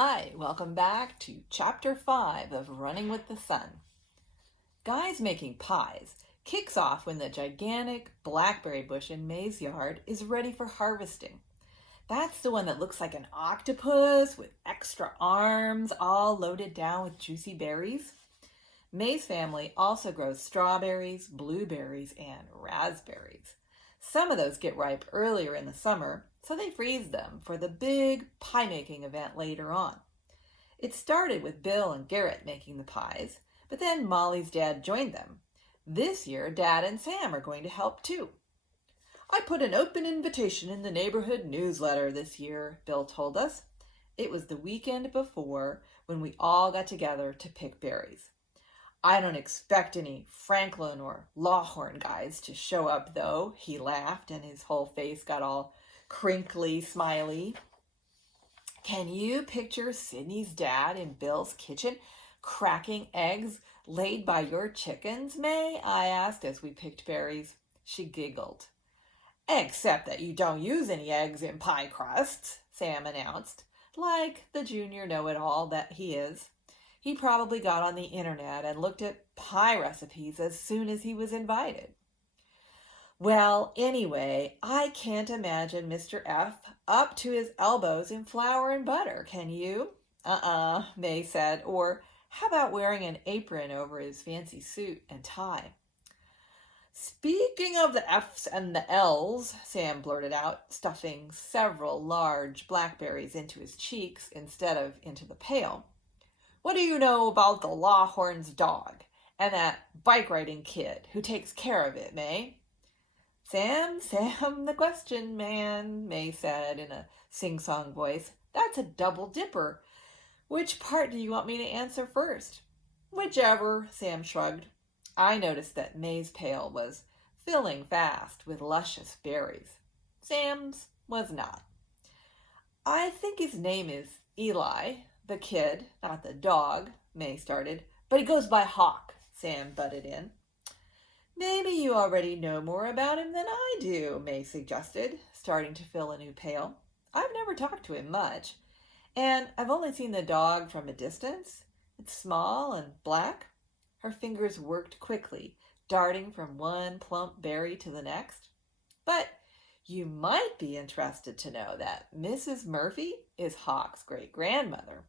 Hi, welcome back to Chapter 5 of Running with the Sun. Guys Making Pies kicks off when the gigantic blackberry bush in May's yard is ready for harvesting. That's the one that looks like an octopus with extra arms all loaded down with juicy berries. May's family also grows strawberries, blueberries, and raspberries. Some of those get ripe earlier in the summer, so they freeze them for the big pie making event later on. It started with Bill and Garrett making the pies, but then Molly's dad joined them. This year, Dad and Sam are going to help too. I put an open invitation in the neighborhood newsletter this year, Bill told us. It was the weekend before when we all got together to pick berries. I don't expect any Franklin or Lawhorn guys to show up, though, he laughed, and his whole face got all crinkly, smiley. Can you picture Sydney's dad in Bill's kitchen cracking eggs laid by your chickens, May? I asked as we picked berries. She giggled. Except that you don't use any eggs in pie crusts, Sam announced, like the junior know-it-all that he is. He probably got on the internet and looked at pie recipes as soon as he was invited. Well, anyway, I can't imagine Mr. F up to his elbows in flour and butter, can you? May said, or how about wearing an apron over his fancy suit and tie? Speaking of the F's and the L's, Sam blurted out, stuffing several large blackberries into his cheeks instead of into the pail. What do you know about the Lawhorn's dog and that bike riding kid who takes care of it, May? Sam, the question man, May said in a sing-song voice. That's a double dipper. Which part do you want me to answer first? Whichever, Sam shrugged. I noticed that May's pail was filling fast with luscious berries. Sam's was not. I think his name is Eli, the kid, not the dog, May started. But he goes by Hawk, Sam butted in. Maybe you already know more about him than I do, May suggested, starting to fill a new pail. I've never talked to him much, and I've only seen the dog from a distance. It's small and black. Her fingers worked quickly, darting from one plump berry to the next. But you might be interested to know that Mrs. Murphy is Hawk's great-grandmother.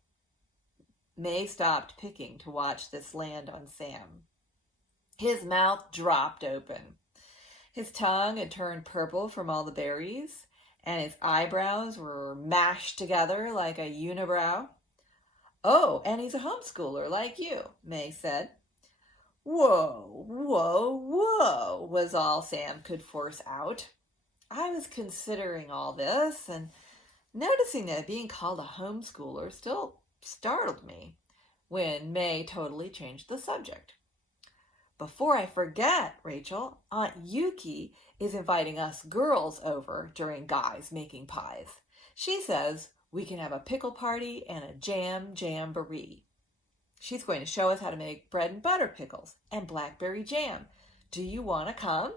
May stopped picking to watch this land on Sam. His mouth dropped open. His tongue had turned purple from all the berries, and his eyebrows were mashed together like a unibrow. Oh, and he's a homeschooler like you, May said. Whoa, was all Sam could force out. I was considering all this, and noticing that being called a homeschooler still startled me when May totally changed the subject. Before I forget, Rachel, Aunt Yuki is inviting us girls over during Guys Making Pies. She says we can have a pickle party and a jamboree. She's going to show us how to make bread and butter pickles and blackberry jam. Do you want to come?